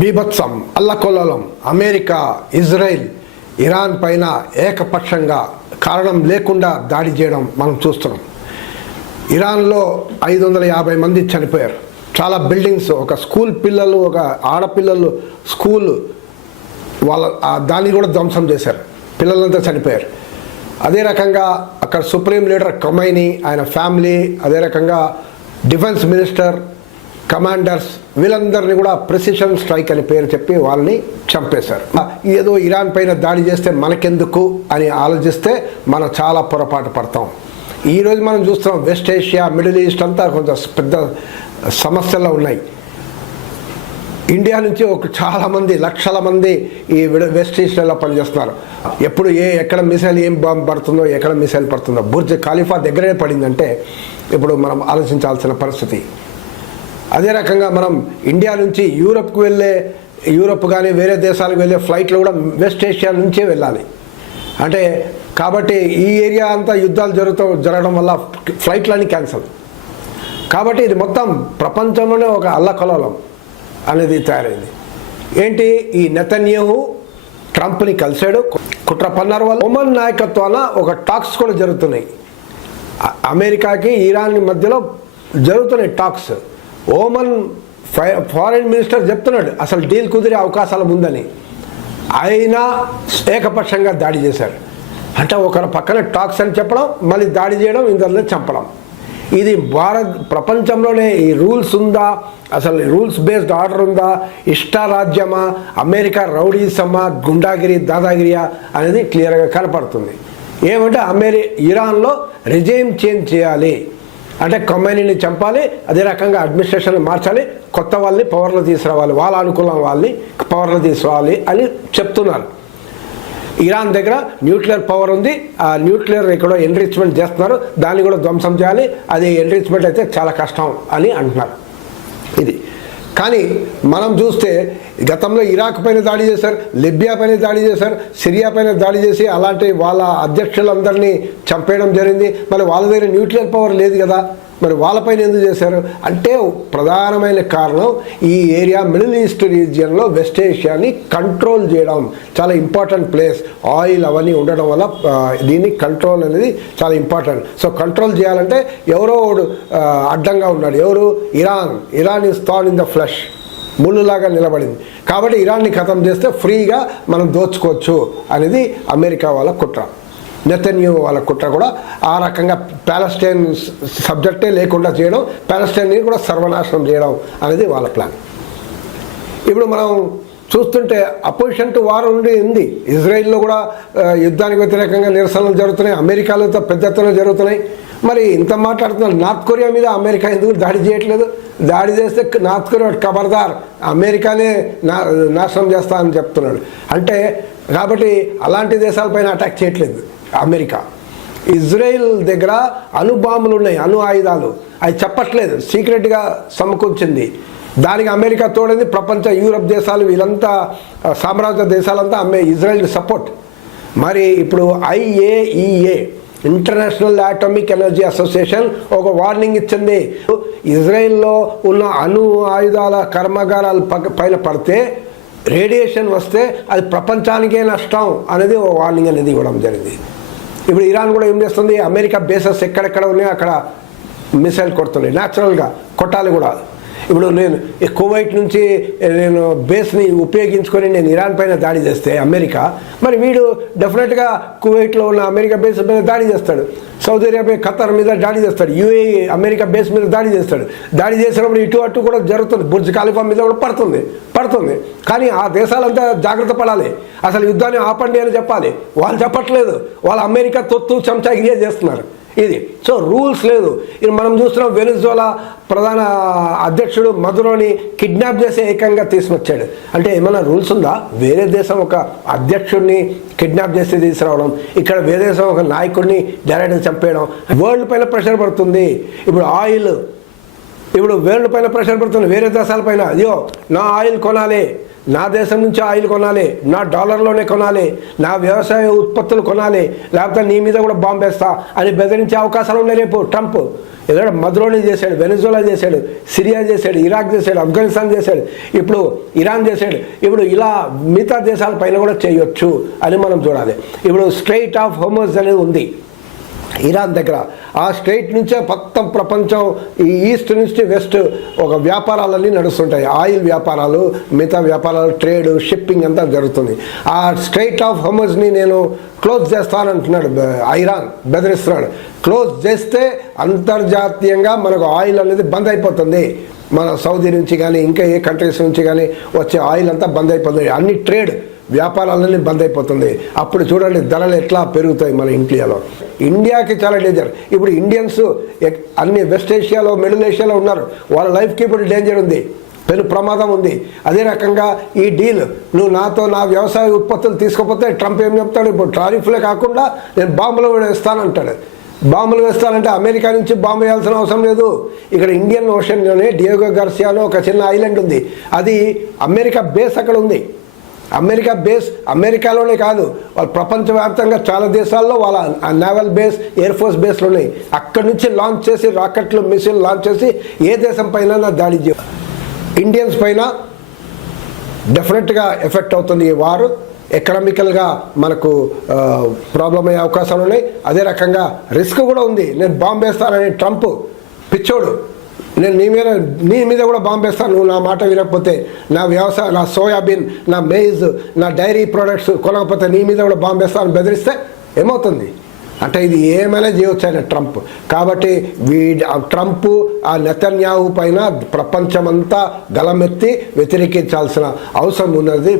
బీభత్సం అల్లకొల్లలం America Israel Iran పైన ఏకపక్షంగా కారణం లేకుండా దాడి చేయడం మనం చూస్తున్నాం. ఇరాన్లో 550 మంది చనిపోయారు. చాలా బిల్డింగ్స్, ఒక స్కూల్ పిల్లలు, ఒక ఆడపిల్లలు స్కూల్ వాళ్ళ దాన్ని కూడా ధ్వంసం చేశారు. పిల్లలంతా చనిపోయారు. అదే రకంగా అక్కడ సుప్రీం లీడర్ ఖొమైనీ, ఆయన ఫ్యామిలీ, అదే రకంగా డిఫెన్స్ మినిస్టర్, కమాండర్స్, వీళ్ళందరినీ కూడా ప్రెసిషన్ స్ట్రైక్ అని పేరు చెప్పి వాళ్ళని చంపేశారు. ఏదో ఇరాన్ పైన దాడి చేస్తే మనకెందుకు అని ఆలోచిస్తే మనం చాలా పొరపాటు పడతాం. ఈరోజు మనం చూస్తున్నాం వెస్ట్ ఏషియా, మిడిల్ ఈస్ట్ అంతా కొంచెం పెద్ద సమస్యల్లో ఉన్నాయి. ఇండియా నుంచి చాలామంది లక్షల మంది ఈ వెస్ట్ ఈస్ట్లో పనిచేస్తున్నారు. ఎప్పుడు ఎక్కడ మిసైల్ ఏం బాంబు పడుతుందో, ఎక్కడ మిసైల్ పడుతుందో, బుర్జ్ ఖలీఫా దగ్గరే పడిందంటే ఇప్పుడు మనం ఆలోచించాల్సిన పరిస్థితి. అదే రకంగా మనం ఇండియా నుంచి యూరప్కు వెళ్ళే, యూరప్ కానీ వేరే దేశాలకు వెళ్ళే ఫ్లైట్లు కూడా వెస్ట్ ఏషియా నుంచే వెళ్ళాలి. అంటే కాబట్టి ఈ ఏరియా అంతా యుద్ధాలు జరగడం వల్ల ఫ్లైట్లన్నీ క్యాన్సల్. కాబట్టి ఇది మొత్తం ప్రపంచంలోనే ఒక అల్లకల్లోలం అనేది తయారైంది. ఏంటి, ఈ నెతన్యాహు ట్రంప్ని కలిశాడు, కుట్ర పన్నారు. వాళ్ళు ఒమన్ నాయకత్వాన ఒక టాక్స్ కూడా జరుగుతున్నాయి. అమెరికాకి ఇరాన్ మధ్యలో జరుగుతున్నాయి టాక్స్. ఓమన్ ఫారెన్ మినిస్టర్ చెప్తున్నాడు అసలు డీల్ కుదిరే అవకాశాలు ఉందని. అయినా ఏకపక్షంగా దాడి చేశారు. అంటే ఒకరి పక్కన టాక్స్ అని చెప్పడం, మళ్ళీ దాడి చేయడం, ఇందరిని చంపడం. ఇది ప్రపంచంలోనే ఈ రూల్స్ ఉందా, అసలు రూల్స్ బేస్డ్ ఆర్డర్ ఉందా, ఇష్టారాజ్యమా, అమెరికా రౌడీసమా, గుండాగిరి, దాదాగిరియా అనేది క్లియర్గా కనపడుతుంది. ఏమంటే ఇరాన్లో రిజైమ్ చేంజ్ చేయాలి, అంటే ఖొమైనీని చంపాలి, అదే రకంగా అడ్మినిస్ట్రేషన్ మార్చాలి, కొత్త వాళ్ళని పవర్లో తీసుకురావాలి, వాళ్ళ అనుకూలం వాళ్ళని పవర్లో తీసుకురావాలి అని చెప్తున్నారు. ఇరాన్ దగ్గర న్యూక్లియర్ పవర్ ఉంది, ఆ న్యూక్లియర్ ఇక్కడ ఎన్రిచ్మెంట్ చేస్తున్నారు, దాన్ని కూడా ధ్వంసం చేయాలి. అది ఎన్రిచ్మెంట్ అయితే చాలా కష్టం అని అంటున్నారు. ఇది కానీ మనం చూస్తే గతంలో ఇరాక్ పైన దాడి చేశారు, లిబియా పైన దాడి చేశారు, సిరియా పైన దాడి చేసి అలాంటి వాళ్ళ అధ్యక్షులందరినీ చంపేయడం జరిగింది. మరి వాళ్ళ దగ్గర న్యూక్లియర్ పవర్ లేదు కదా, మరి వాళ్ళపైన ఎందుకు చేశారు అంటే ప్రధానమైన కారణం ఈ ఏరియా మిడిల్ ఈస్ట్ రీజియన్లో వెస్ట్ ఏషియాని కంట్రోల్ చేయడం చాలా ఇంపార్టెంట్ ప్లేస్. ఆయిల్ అవన్నీ ఉండడం వల్ల దీన్ని కంట్రోల్ అనేది చాలా ఇంపార్టెంట్. సో కంట్రోల్ చేయాలంటే ఎవరో అడ్డంగా ఉన్నాడు. ఎవరు? Iran is thorn in the flesh, ముళ్ళులాగా నిలబడింది. కాబట్టి ఇరాన్ని ఖతం చేస్తే ఫ్రీగా మనం దోచుకోవచ్చు అనేది అమెరికా వాళ్ళ కుట్ర. నెతన్యాహు వాళ్ళ కుట్ర కూడా ఆ రకంగా పాలెస్టైన్ సబ్జెక్టే లేకుండా చేయడం, పాలెస్టైన్ని కూడా సర్వనాశనం చేయడం అనేది వాళ్ళ ప్లాన్. ఇప్పుడు మనం చూస్తుంటే అపోజిషన్ టు వార్ ఉంది. ఇజ్రాయిల్లో కూడా యుద్ధానికి వ్యతిరేకంగా నిరసనలు జరుగుతున్నాయి, అమెరికాలో పెద్ద ఎత్తున జరుగుతున్నాయి. మరి ఇంత మాట్లాడుతున్నారు, నార్త్ కొరియా మీద అమెరికా ఎందుకు దాడి చేయట్లేదు? దాడి చేస్తే నార్త్ కొరియా ఖబర్దార్, అమెరికానే నాశనం చేస్తా అని చెప్తున్నాడు. అంటే కాబట్టి అలాంటి దేశాలపైన అటాక్ చేయట్లేదు అమెరికా. ఇజ్రాయిల్ దగ్గర అణుబాంబులు ఉన్నాయి, అణు ఆయుధాలు, అవి చెప్పట్లేదు, సీక్రెట్గా సమకూర్చింది. దానికి అమెరికా తోడింది. ప్రపంచ యూరప్ దేశాలు, వీళ్ళంతా సామ్రాజ్య దేశాలంతా ఇజ్రాయిల్ సపోర్ట్. మరి ఇప్పుడు IAEA, international atomic energy association ఒక వార్నింగ్ ఇచ్చింది. ఇజ్రాయిల్లో ఉన్న అణు ఆయుధాల కర్మాగారాల పైన పడితే, రేడియేషన్ వస్తే అది ప్రపంచానికే నష్టం అనేది ఓ వార్నింగ్ అనేది ఇవ్వడం జరిగింది. ఇప్పుడు ఇరాన్ కూడా ఏం చేస్తుంది, అమెరికా బేసెస్ ఎక్కడెక్కడ ఉన్నాయో అక్కడ మిసైల్ కొడుతున్నాయి. న్యాచురల్గా కొట్టాలి కూడా. ఇప్పుడు నేను కువైట్ నుంచి నేను బేస్ని ఉపయోగించుకొని నేను ఇరాన్ పైన దాడి చేస్తే అమెరికా, మరి వీడు డెఫినెట్గా కువైట్లో ఉన్న అమెరికా బేస్ మీద దాడి చేస్తాడు, సౌదీ అరేబియా ఖతర్ మీద దాడి చేస్తాడు, UAE అమెరికా బేస్ మీద దాడి చేస్తాడు. దాడి చేసినప్పుడు ఇటు అటు కూడా జరుగుతుంది, బుర్జ్ ఖలీఫా మీద కూడా పడుతుంది. కానీ ఆ దేశాలంతా జాగ్రత్త పడాలి, అసలు యుద్ధాన్ని ఆపండి అని చెప్పాలి. వాళ్ళు చెప్పట్లేదు, వాళ్ళు అమెరికా తొత్తు చెంచాగిరియా చేస్తున్నారు. ఇది సో రూల్స్ లేదు. ఇది మనం చూస్తున్నాం, వెనిజులా ప్రధాన అధ్యక్షుడు మదురోని కిడ్నాప్ చేసి ఏకంగా తీసుకొచ్చాడు. అంటే ఏమైనా రూల్స్ ఉందా? వేరే దేశం ఒక అధ్యక్షుడిని కిడ్నాప్ చేసి తీసుకురావడం, ఇక్కడ వేరే దేశం ఒక నాయకుడిని డైరెక్ట్గా చంపేయడం, వరల్డ్ పైన ప్రెషర్ పడుతుంది. ఇప్పుడు ఆయిల్ ఇప్పుడు వేళ్ళ పైన ప్రెషర్ పడుతుంది వేరే దేశాల పైన. అయ్యో నా ఆయిల్ కొనాలి, నా దేశం నుంచి ఆయిల్ కొనాలి, నా డాలర్లోనే కొనాలి, నా వ్యవసాయ ఉత్పత్తులు కొనాలి, లేకపోతే నీ మీద కూడా బాంబు వేస్తా అని బెదిరించే అవకాశాలు ఉన్నాయి రేపు. ట్రంప్ ఎందుకంటే మద్రోని చేశాడు, వెనిజులా చేశాడు, సిరియా చేశాడు, ఇరాక్ చేశాడు, ఆఫ్ఘనిస్తాన్ చేశాడు, ఇప్పుడు ఇరాన్ చేశాడు. ఇప్పుడు ఇలా మిగతా దేశాల పైన కూడా చేయొచ్చు అని మనం చూడాలి. ఇప్పుడు స్ట్రెయిట్ ఆఫ్ హోర్ముజ్ అనేది ఉంది ఇరాన్ దగ్గర. ఆ స్ట్రెయిట్ నుంచే మొత్తం ప్రపంచం ఈ ఈస్ట్ నుంచి వెస్ట్ ఒక వ్యాపారాలన్నీ నడుస్తుంటాయి. ఆయిల్ వ్యాపారాలు, మిగతా వ్యాపారాలు, ట్రేడ్, షిప్పింగ్ అంతా జరుగుతుంది. ఆ స్ట్రెయిట్ ఆఫ్ హోర్ముజ్ని నేను క్లోజ్ చేస్తానంటున్నాడు ఇరాన్, బెదిరిస్తున్నాడు. క్లోజ్ చేస్తే అంతర్జాతీయంగా మనకు ఆయిల్ అనేది బంద్ అయిపోతుంది. మన సౌదీ నుంచి కానీ ఇంకా ఏ కంట్రీస్ నుంచి కానీ వచ్చే ఆయిల్ అంతా బంద్ అయిపోతుంది. అన్ని ట్రేడ్ వ్యాపారాలన్నీ బంద్ అయిపోతుంది. అప్పుడు చూడండి ధరలు ఎట్లా పెరుగుతాయి మన ఇండియాలో. ఇండియాకి చాలా డేంజర్. ఇప్పుడు ఇండియన్స్ అన్ని వెస్ట్ ఏషియాలో, మిడిల్ ఏషియాలో ఉన్నారు. వాళ్ళ లైఫ్కి ఇప్పుడు డేంజర్ ఉంది, పెను ప్రమాదం ఉంది. అదే రకంగా ఈ డీల్, నువ్వు నాతో నా వ్యవసాయ ఉత్పత్తులు తీసుకుపోతే ట్రంప్ ఏం చెప్తాడు, ఇప్పుడు టారిఫ్లే కాకుండా నేను బాంబులు కూడా వేస్తానంటాడు. బాంబులు వేస్తానంటే అమెరికా నుంచి బాంబు వేయాల్సిన అవసరం లేదు. ఇక్కడ ఇండియన్ ఓషన్లోనే డియోగో గార్సియాలో ఒక చిన్న ఐలాండ్ ఉంది. అది అమెరికా బేస్ అక్కడ ఉంది. అమెరికా బేస్ అమెరికాలోనే కాదు, వాళ్ళు ప్రపంచవ్యాప్తంగా చాలా దేశాల్లో వాళ్ళ నేవల్ బేస్, ఎయిర్ ఫోర్స్ బేస్లు ఉన్నాయి. అక్కడి నుంచి లాంచ్ చేసి రాకెట్లు, మిసైల్ లాంచ్ చేసి ఏ దేశం పైన దాడి చేయాలి. ఇండియన్స్ పైన డెఫినెట్గా ఎఫెక్ట్ అవుతుంది ఈ వారు. ఎకనామికల్గా మనకు ప్రాబ్లం అయ్యే అవకాశాలు ఉన్నాయి. అదే రకంగా రిస్క్ కూడా ఉంది. నేను బాంబు వేస్తానని ట్రంప్ పిచ్చోడు, నేను నీ మీద కూడా బాంబు వేస్తాను నువ్వు నా మాట వినకపోతే, నా వ్యవసాయ, నా సోయాబీన్, నా మేజ్, నా డైరీ ప్రోడక్ట్స్ కొనకపోతే నీ మీద కూడా బాంబు వేస్తాను బెదిరిస్తే ఏమవుతుంది అంటే ఇది ఏమైనా చేయవచ్చు ఆయన ట్రంప్. కాబట్టి ట్రంప్ ఆ నెతన్యాహు పైన ప్రపంచమంతా గలమెత్తి వ్యతిరేకించాల్సిన అవసరం ఉన్నది.